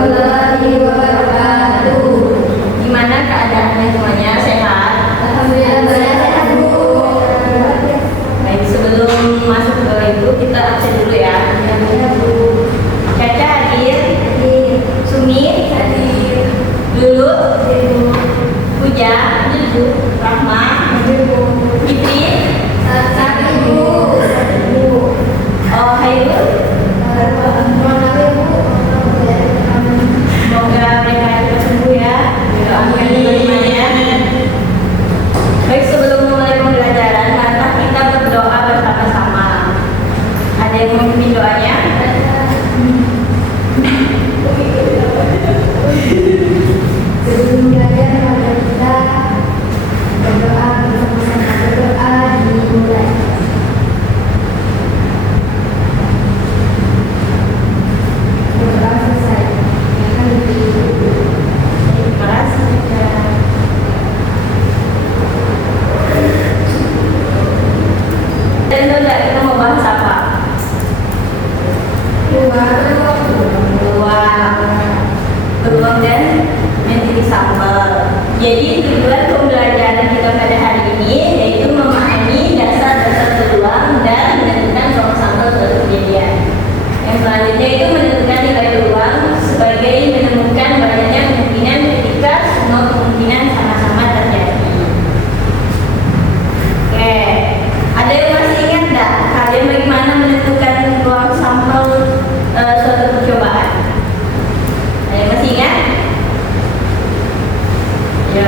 warahmatullahi wabarakatuh. Gimana keadaannya semuanya? Sehat? Alhamdulillah sehat, Bu. Baik, sebelum masuk ke itu kita absen dulu ya. Ya, Bu. Caca hadir, Hadir. Sumi Hadir. Lulu, Hadir, Bu. Puja, Hadir, Bu. Rahma, Hadir, Bu. Fitri, Hadir, Bu. Hadir, Bu. oh Hairul. Semoga mereka cepat sembuh ya. Doakan semuanya. Baik, sebelum mulai pembelajaran, mari kita berdoa bersama-sama. Ada yang mau memimpin doanya? Sebelum belajar mari kita berdoa bersama-sama. Berdoa dimulai. Berdoa selesai. Akan ditutup. Terima kasih. Dan enggak kita mau bahas apa? Peluang dan menteri sambal. Jadi tujuan pembelajaran kita pada hari ini yaitu memahami dasar-dasar peluang dan menentukan peluang sambal suatu kejadian. Yang selanjutnya itu menentukan nilai peluang sebagai menemukan banyaknya kemungkinan ketika semua kemungkinan sama-sama terjadi. Oke, ada yang masih ingat enggak? Kalian bagaimana menentukan peluang sampel suatu percobaan? Ada yang masih ingat? Ya.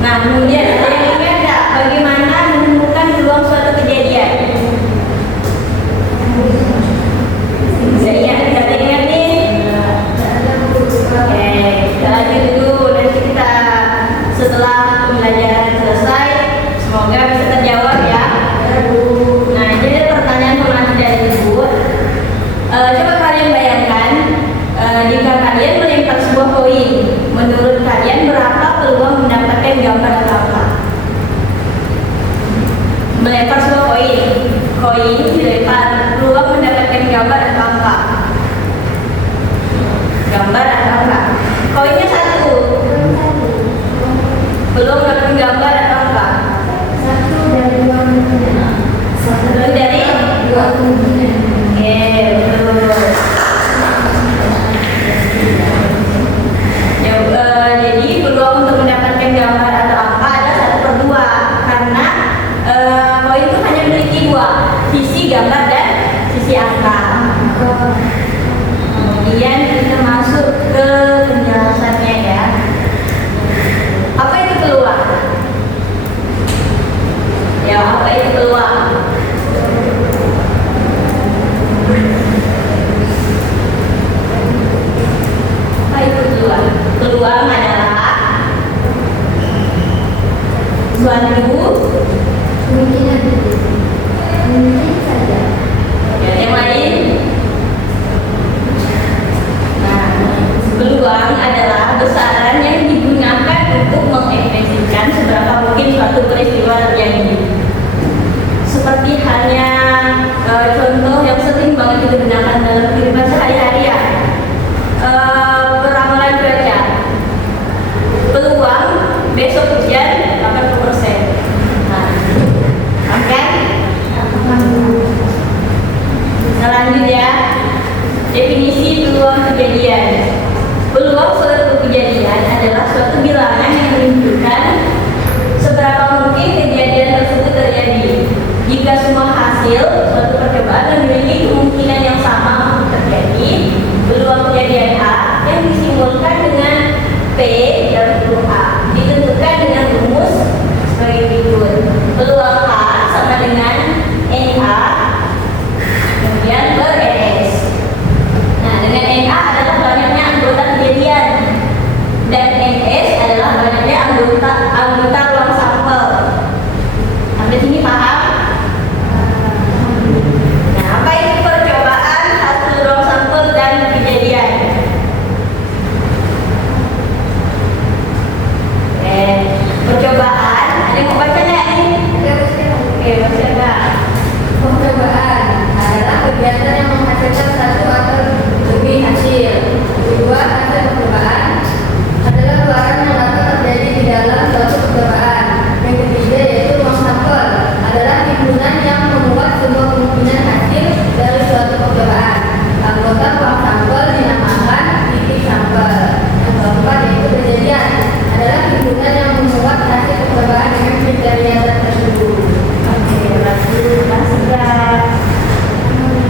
Nah, kemudian ada yang ingat enggak bagaimana menemukan peluang suatu kejadian? Bisa ingat? Ada yang ingat nih? Oke, kita lanjut dulu. Nanti kita setelah pembelajaran selesai, semoga bisa terjawab ya. Nah, ini ada pertanyaan pengantar dari Ibu. Coba kalian bayangkan, jika kalian melempar sebuah koin, menurut kalian berapa peluang mendapatkan gambar atau angka? Melempar sebuah koin dilempar, peluang mendapatkan gambar atau angka? Gambar atau angka? Koinnya satu, belum dapat gambar atau angka? Satu dari dua kemungkinan. Belum dari Dua kemungkinan. Oke, betul. Ya, jadi peluang untuk mendapatkan gambar atau angka ada 1/2 karena koin itu hanya memiliki dua, sisi gambar dan sisi angka. Kemudian kita masuk ke penjelasannya ya. Apa itu peluang? Ya, apa itu peluang? Apa itu peluang? Peluang adalah suatu Kemungkinan. Mungkin saja. ya, yang lain. Nah, peluang adalah besaran yang digunakan untuk mengekspresikan seberapa mungkin suatu peristiwa terjadi. Seperti halnya contoh yang sering banget kita gunakan dalam kehidupan sehari-hari ya. Peramalan cuaca. Peluang besok hujan 80%. Nah, oke? Selanjutnya ya, definisi peluang kejadian. Peluang suatu kejadian adalah suatu bilangan yang menunjukkan seberapa mungkin kejadian tersebut terjadi. Jika semua hasil suatu percobaan memiliki kemungkinan yang sama untuk terjadi, peluang kejadian A yang disimbolkan dengan P dan huruf A ditentukan dengan rumus sebagai berikut. Peluang A sama dengan NA kemudian per NS. Nah, dengan NA adalah banyaknya anggota kejadian dan NS adalah banyaknya anggota ruang sampel. Sampai sini paham? Nah, apa itu percobaan, hasil ruang sampel dan kejadian? Percobaan, ada yang mau baca nggak nih? Oke, baca nggak? Percobaan adalah kegiatan yang menghasilkan satu atau lebih hasil. Kedua, hasil percobaan adalah keluaran yang dapat terjadi di dalam suatu percobaan. Yang ketiga yaitu ruang sampel adalah himpunan yang memuat sebuah kemungkinan hasil dari suatu percobaan. Anggota ruang sampel dinamakan titik sampel. Yang keempat yaitu kejadian adalah himpunan yang memuat hasil percobaan dengan kriteria tertentu. Oke, lanjut Mas.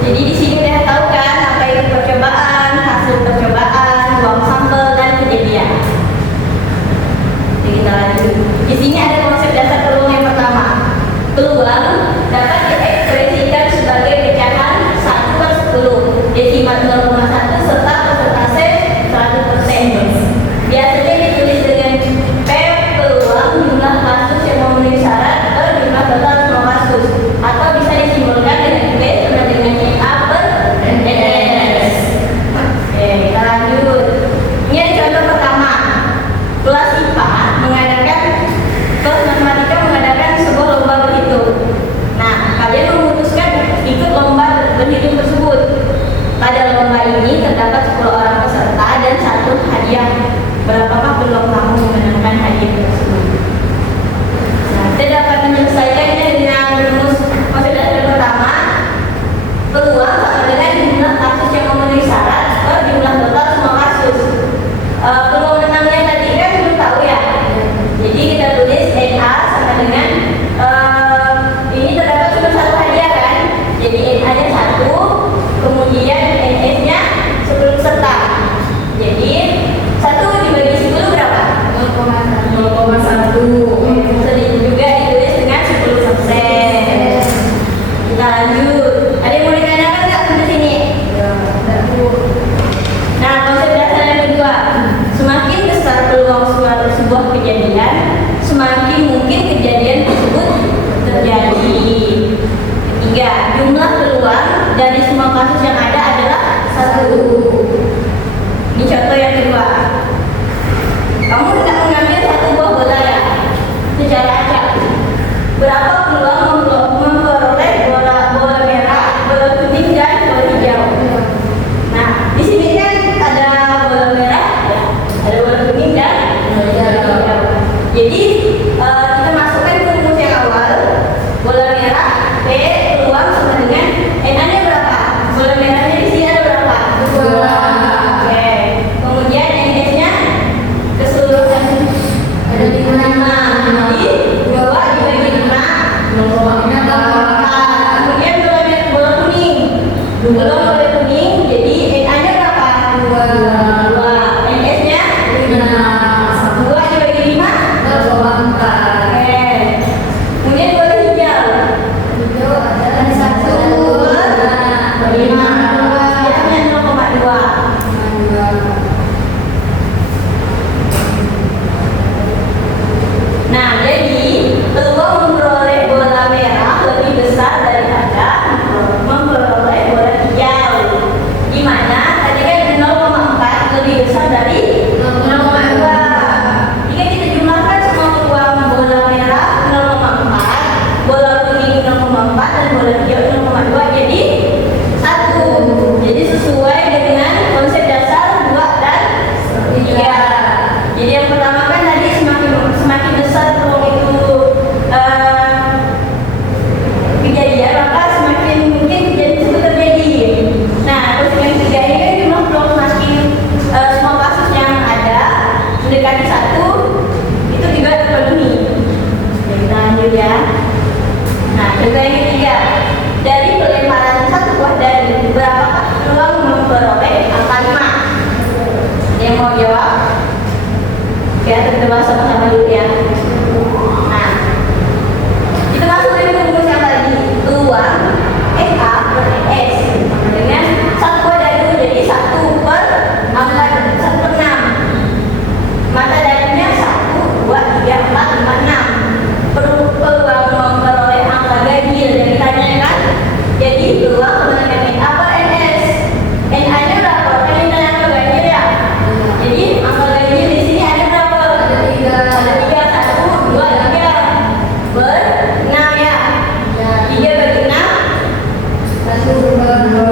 Jadi di sini udah tahu kan apa itu percobaan, hasil percobaan, ruang sampel dan kejadian. Oke, kita lanjut. Di sini ada konsep dasar peluang yang pertama. Peluang dapat diekspresikan sebagai pecahan 1/10, desimal 0,1 serta persentase 100%. Biasanya ditulis dengan P peluang jumlah kasus yang memenuhi syarat per jumlah total semua kasus, atau bisa disimbolkan dengan P sama dengan A per NS. Oke, kita lanjut. Ini ada contoh pertama. Kelas IPA kelas matematika mengadakan sebuah lomba berhitung. Nah, kalian memutuskan ikut lomba berhitung tersebut. Pada lomba ini terdapat 10 orang peserta dan 1 hadiah. Berapakah peluang kamu memenangkan hadiah tersebut? Nah, kita dapat menyelesaikannya dengan rumus konsep dasar pertama. Peluang sama dengan jumlah kasus yang memenuhi syarat per jumlah total semua kasus. Peluang menangnya tadi kan belum tahu ya. Jadi kita tulis NA sama dengan ini terdapat cuma 1 hadiah kan. Jadi NA-nya 1, kemudian NS-nya 10 peserta. Jadi 1 dibagi 10 berapa? 0,1. Sering juga ditulis dengan 10%. Kita lanjut. Ada yang mau ditanyakan nggak sampai sini? Ya, tidak Bu. Nah, konsep dasar yang kedua. Semakin besar peluang suatu sebuah kejadian, semakin mungkin kejadian tersebut terjadi. Ketiga, jumlah peluang dari semua kasus yang ada adalah 1. Ini contoh yang kedua. Kamu tidak mengambil 1 buah bola ya, secara acak. Berapa peluang memperoleh bola merah, bola kuning dan bola hijau? Nah, di sini kan ada bola merah, ya, ada bola kuning dan bola hijau. Jadi kita masukkan ke rumus yang awal. Bola merah P peluang sama dengan N-nya berapa? Bola merahnya di sini ada berapa? 2. Oke. Kemudian N-nya keseluruhan ada 5. Jadi 2 dibagi 5 0,4. Kemudian bola kuning. Bola kuning jadi N-nya berapa? 2. N-nya 5. 2 dibagi 5 0,4. Oke. Kemudian bola hijau. Hijau adalah 1 per 5. N-nya 0,2. Nah, jadi peluang memperoleh bola merah lebih besar daripada memperoleh bola hijau. Di mana tadi kan 0,4 lebih besar dari 0,2. Jika kita jumlahkan semua peluang bola merah 0,4, bola kuning 0,4 dan bola hijau 0,2 jadi 1. Jadi sesuai dengan konsep dasar 2 dan 3. Jadi yang pertama kan tadi semakin besar peluang itu kejadian, maka semakin mungkin kejadian itu terjadi. Nah, terus yang ketiga ini kan jumlah peluang semakin semua kasus yang ada mendekati 1 itu juga terpenuhi. Jadi kita lanjut ya. Nah, contoh yang ketiga, dari pelemparan 1 buah dari berapakah peluang memperoleh angka 5? Ada yang mau jawab? Ya, kita bahas sama-sama dulu ya. Nah, kita masuk dari rumus yang tadi. Peluang FA per S sama dengan 1 buah dadu, jadi 1 per 6. Mata dadunya 1, 2, 3, 4, 5, 6. Peluang memperoleh angka ganjil yang ditanya kan? Jadi peluang sama dengan A per NS. NA-nya berapa? Kan kita yang angka ganjil ya. Jadi angka ganjil di sini ada berapa? Ada 3. 1, 2, 3 per 6 ya. 3 bagi 6 1 per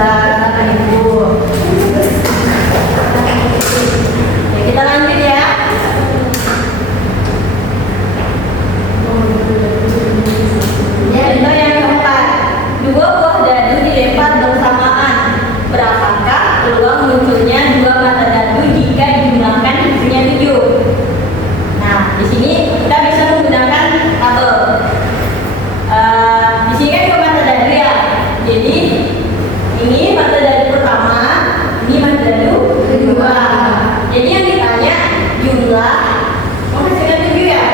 Ibu. Oke, kita lanjut ya. Contoh yang keempat, dua buah dadu dilempar bersamaan. Berapakah peluang munculnya dua mata dadu jika dijumlahkan punya 7? Nah, di sini kita bisa menggunakan tabel. Di sini kan dua mata dadu ya. Jadi ini mata dadu pertama, ini mata dadu kedua. Jadi yang ditanya jumlah menghasilkan 7 ya.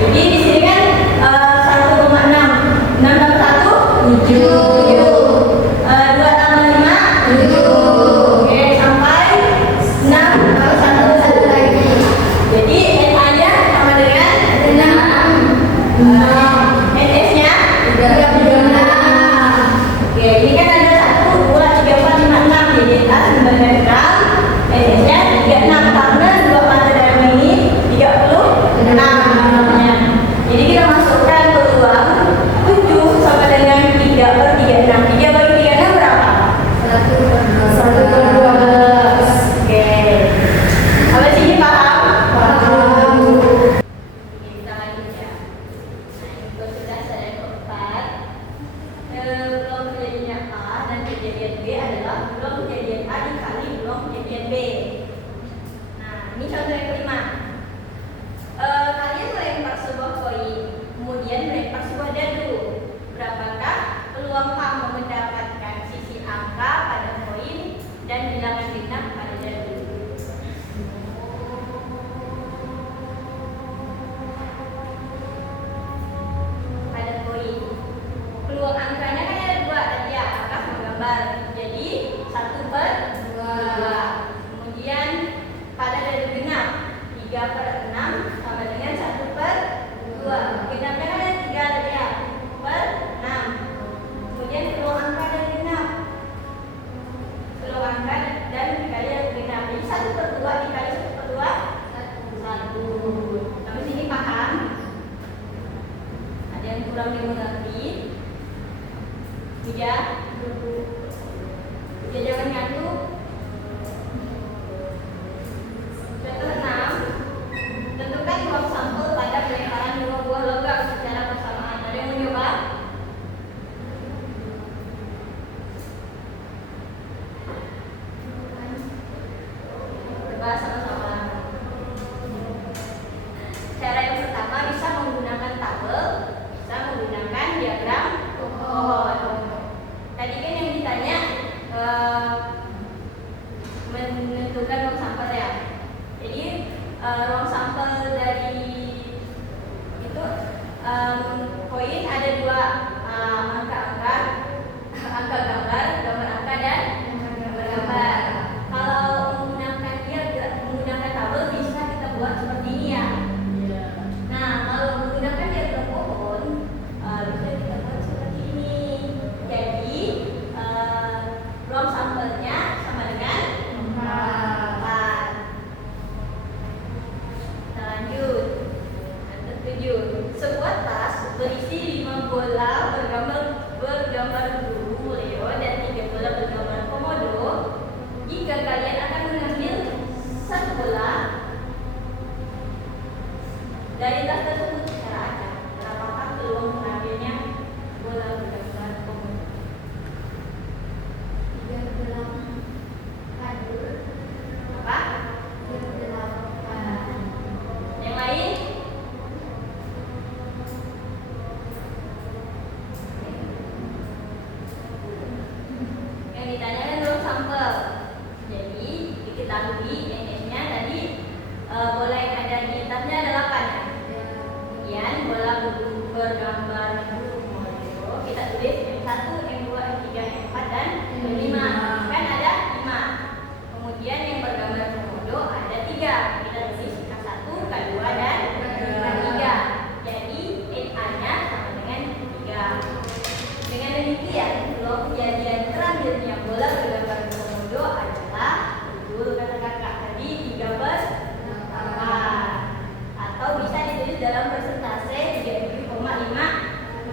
Jadi di sini kan 1,6. 6 tambah 1 7. 2 tambah 5 7. Oke, sampai 6 tambah 1 lagi. Jadi NA-nya sama dengan 6. NS-nya 36. Oke, ini kan ada 1, 2, 3, 4, 5, 6. Jadi kita sebenarnya 6. NS-nya 36 karena dua mata dadu ini 36. Jadi kita masukkan peluang 7 sama dengan 3/36. 3 bagi 36 berapa? 1/12. Oke. Sampai sini paham? Paham. Oke, kita lanjut ya. Nah, ini sudah saya keempat. Peluang kejadian A dan kejadian B adalah peluang kejadian A dikali peluang kejadian B. Nah, ini contoh yang kelima. Kalian melempar sebuah koin, kemudian melempar sebuah dadu. Berapakah peluang kamu mendapatkan sisi angka pada koin dan bilangan genap pada dadu? Pada koin, peluang angkanya kan ada 2 tadi ya, angka menggambar. Jadi 1/2. Kemudian pada dadu genap 3/6 sama dengan 1/2. Genapnya kan ada 3 tadi ya, per 6. Kemudian peluang angka dan genap. Peluang angka dan dikali dengan genap. Jadi 1/2 dikali 1/2 1. Sampai sini paham? Ada yang kurang dimengerti? Tidak? Tidak, jangan ngantuk. Contoh 6. Tentukan ruang sampel pada pelemparan 2 buah logam secara bersamaan. Ada yang mau coba? Coba sama-sama. Cara yang pertama bisa menggunakan tabel, bisa menggunakan diagram pohon. Tadi kan yang ditanya menentukan ruang sampel ya. Jadi ruang sampel dari itu koin ada 2 angka-angka, angka gambar, gambar angka dan gambar gambar. Kalau menggunakan tabel bisa kita buat seperti ini ya. Nah, kalau menggunakan diagram pohon bisa kita buat seperti ini. Jadi ruang sampelnya sama dengan 4. Kita lanjut. Yang ke-7. Sebuah tas berisi 5 bola bergambar burung Leo dan 3 bola bergambar komodo. Jika kalian akan mengambil 1 bola dari tas tersebut secara acak, berapakah peluang mengambilnya bola bergambar komodo? 38. Apa? 38. Yang lain? Yang ditanyakan ruang sampel. Jadi diketahui NS-nya tadi bola yang ada di tasnya ada 8 ya. Kemudian bola bergambar burung Leo kita tulis M1, M2, M3, M4 dan M5. Kan ada 5. Kemudian yang bergambar komodo ada 3. Kita tulis K1, K2 dan K3. Jadi NA-nya sama dengan 3. Dengan demikian, peluang kejadian terakhirnya bola bergambar komodo adalah betul kata kakak tadi 3/8. Atau bisa ditulis dalam persentase 37,5%.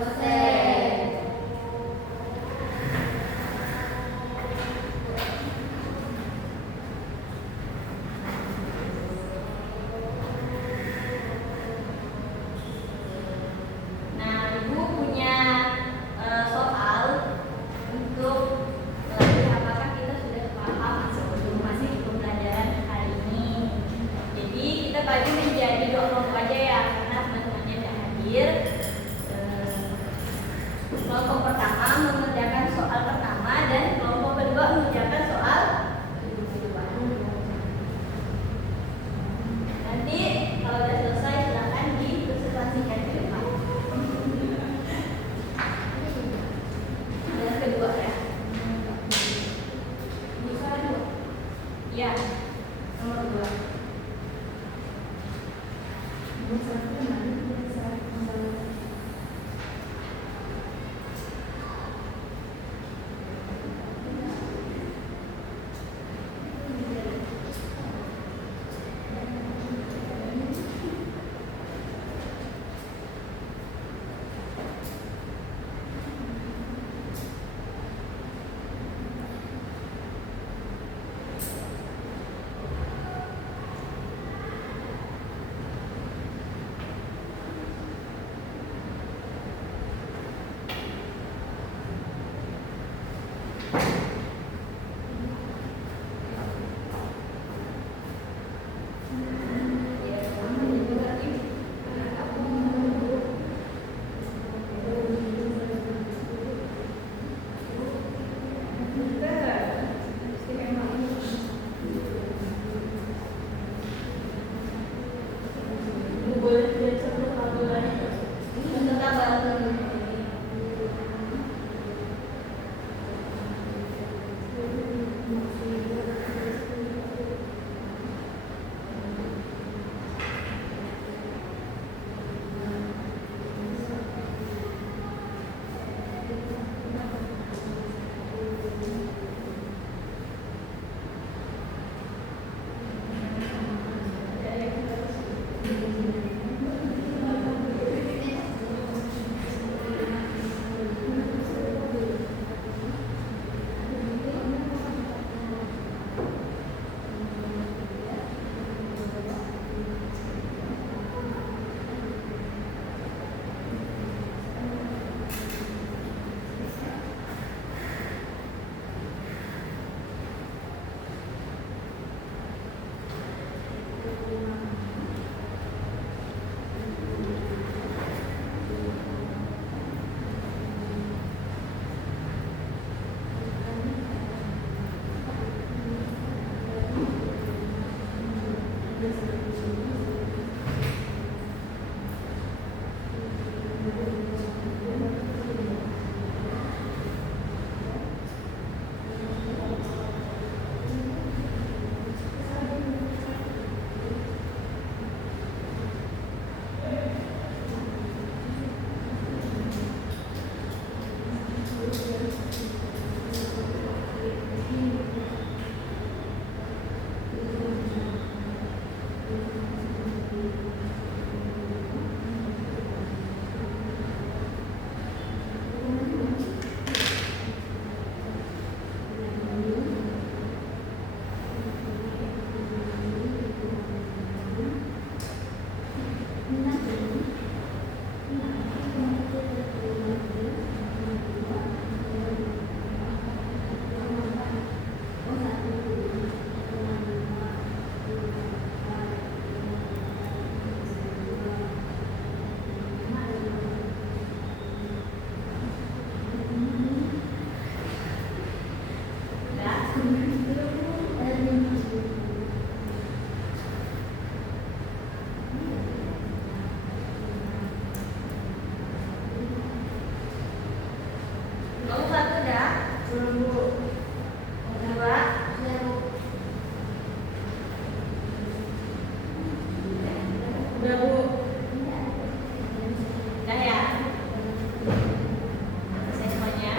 Boleh lihat satu aturan tentang bantuan. Kamu satu dah? Belum bu. Dua? Udah bu. Udah ya? Selesai semuanya?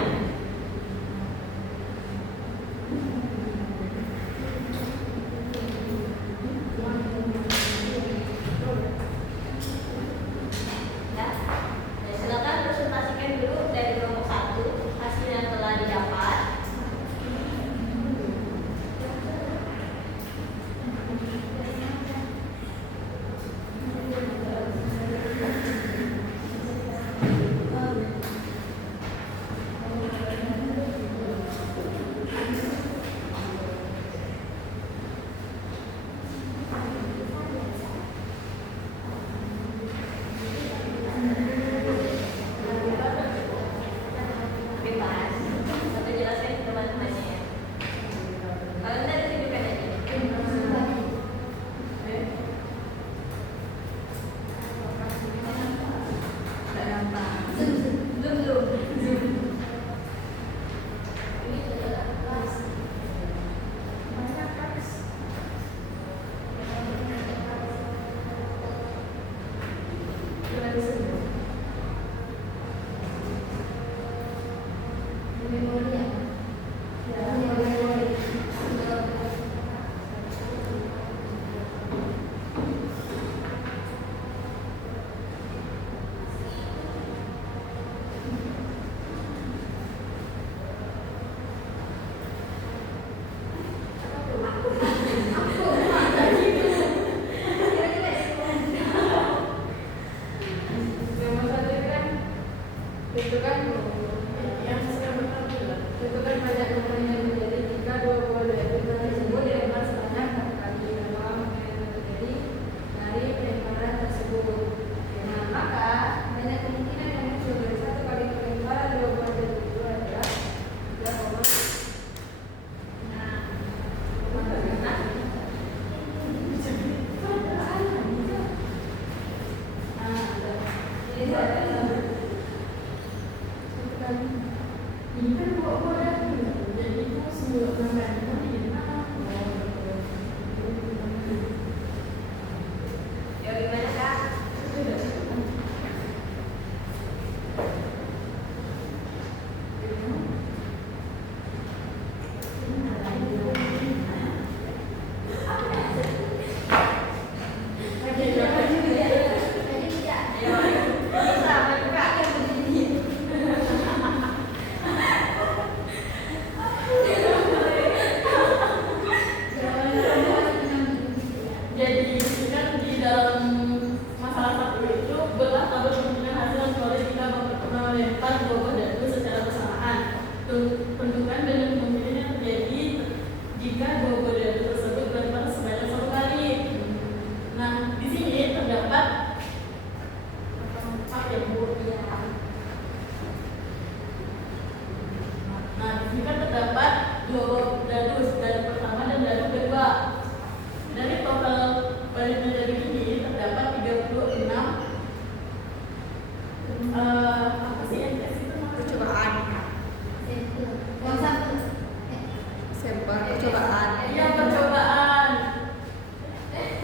sampel percobaan. Iya, percobaan.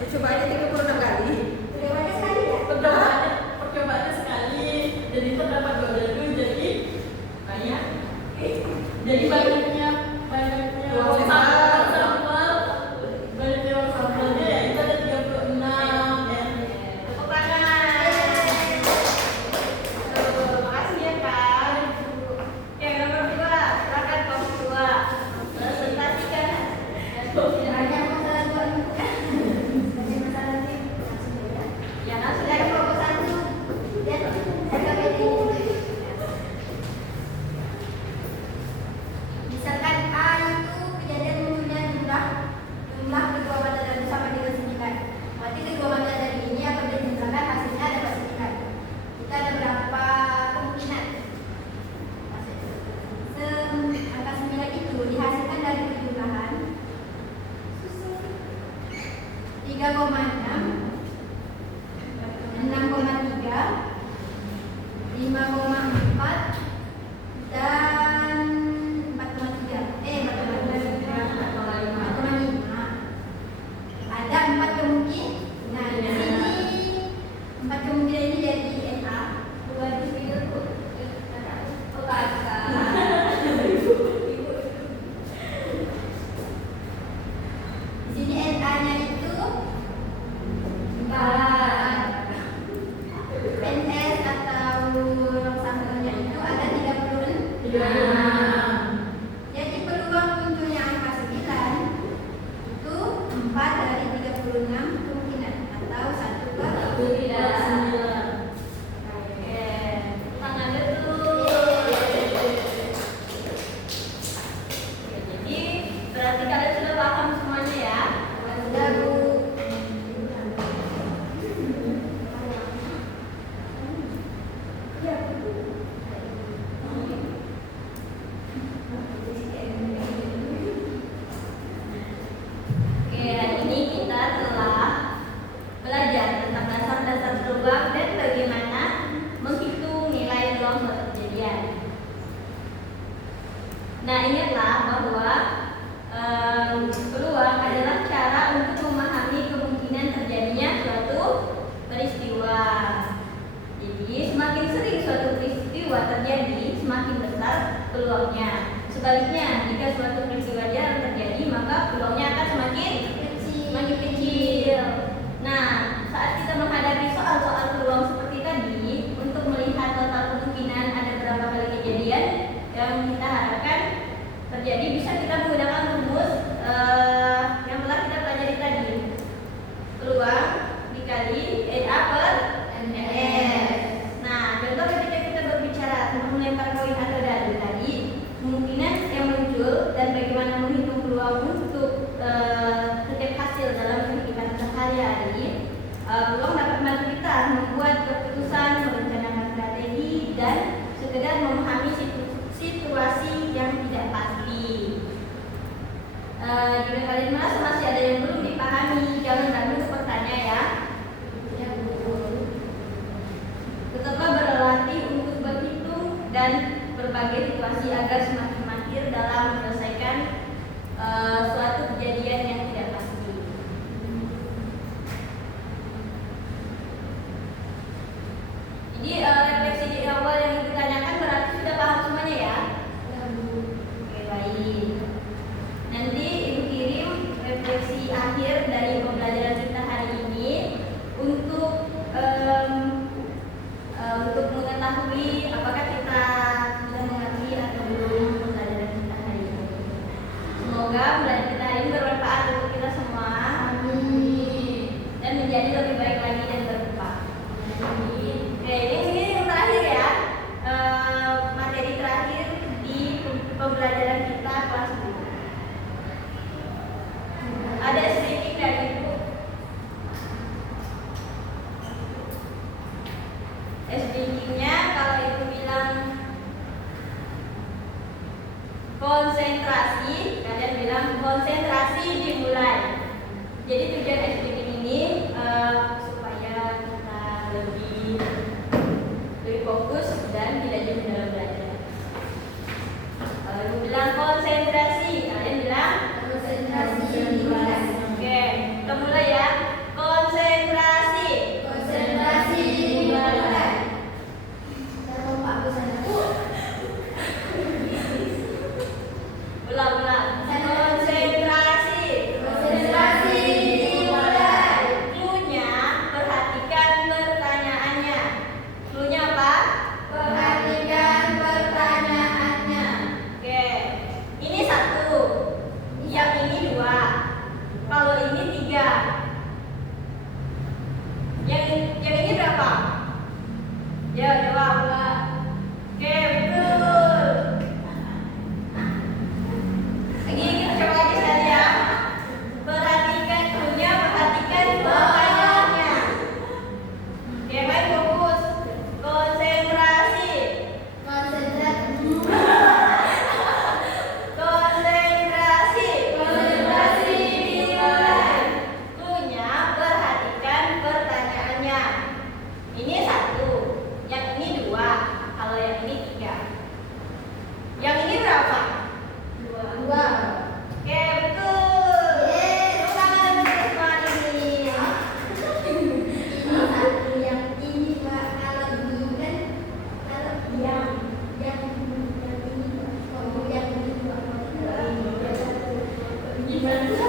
Percobaannya 36 kali. Percobaannya sekali ya? Percobaannya sekali. Jadi terdapat 2 jadi banyak. Jadi banyaknya Ruang sampel. Banyaknya ruang sampelnya ya itu ada 36 ya. Tepuk tangan. Makasih ya Kak. Oke, nomor 2, silakan kamu 2. Presentasikan. Banyak masalah buat banyak masalah sih. Ya, langsung Dari kelompok 1 dan RKPD. Misalkan A itu kejadian munculnya jumlah kedua mata dari sama dengan 9. Berarti kedua mata dari ini apabila dijumlahkan hasilnya dapat 9. Kita ada berapa kemungkinan? Angka 9 itu dihasilkan dari penjumlahan 3,6, 6,3, 5,4 dan 4,3. 4,5. Ada 4 kemungkinan. Nah, di sini 4 kemungkinan ini jadi NA. Buat di sini tuh. Oh, kakak. Di sini NA-nya itu 4. NS atau sampelnya itu ada 36. Jadi peluang munculnya angka 9 itu 4 dari 36 kemungkinan atau 1 ke 9. Oke, tangannya dulu. Jadi berarti kalian sudah paham semuanya ya. Sudah, Bu. Oke, hari ini kita telah belajar tentang dasar-dasar peluang dan bagaimana menghitung nilai peluang suatu kejadian. Nah, ingatlah bahwa peluang adalah cara untuk memahami kemungkinan terjadinya suatu peristiwa. Jadi, semakin sering suatu peristiwa terjadi, semakin besar peluangnya. Sebaliknya, jika suatu peristiwa jarang terjadi, maka peluangnya akan semakin kecil. Nah, saat kita menghadapi soal-soal peluang seperti tadi, untuk melihat total kemungkinan ada berapa kali kejadian yang kita harapkan terjadi, bisa kita menggunakan rumus yang telah kita pelajari tadi. Peluang dikali NA per NS. Nah, contoh ketika kita berbicara tentang melempar koin atau dadu tadi, kemungkinan yang muncul dan bagaimana menghitung peluang untuk setiap hasil dalam kehidupan sehari-hari. Peluang dapat membantu kita membuat keputusan, merencanakan strategi, dan sekedar memahami situasi yang tidak pasti. Jika kalian merasa masih ada yang belum dipahami, jangan ragu untuk bertanya ya. Tetaplah berlatih untuk berhitung dan berbagai situasi agar semakin mahir dalam menyelesaikan suatu kejadian yang tidak pasti. Jadi refleksi di awal yang ditanyakan berarti sudah paham semuanya ya? Oke, baik. Nanti Ibu kirim refleksi akhir dari pembelajaran kita hari ini untuk mengetahui apakah kita sudah mengerti atau belum pembelajaran kita hari ini. Semoga pembelajaran kita hari ini bermanfaat untuk kita semua. Dan menjadi lebih baik lagi dan bermanfaat. Oke, ini yang terakhir ya, materi terakhir di pembelajaran kita kelas 2. Ada sedikit dari Ibu. SBQ-nya kalau Ibu bilang konsentrasi, kalian bilang konsentrasi dimulai. Jadi tujuan SBQ ini supaya kita lebih fokus dan tidak jauh dalam belajar. Kalau Ibu bilang konsentrasi, kalian bilang Gimana tuh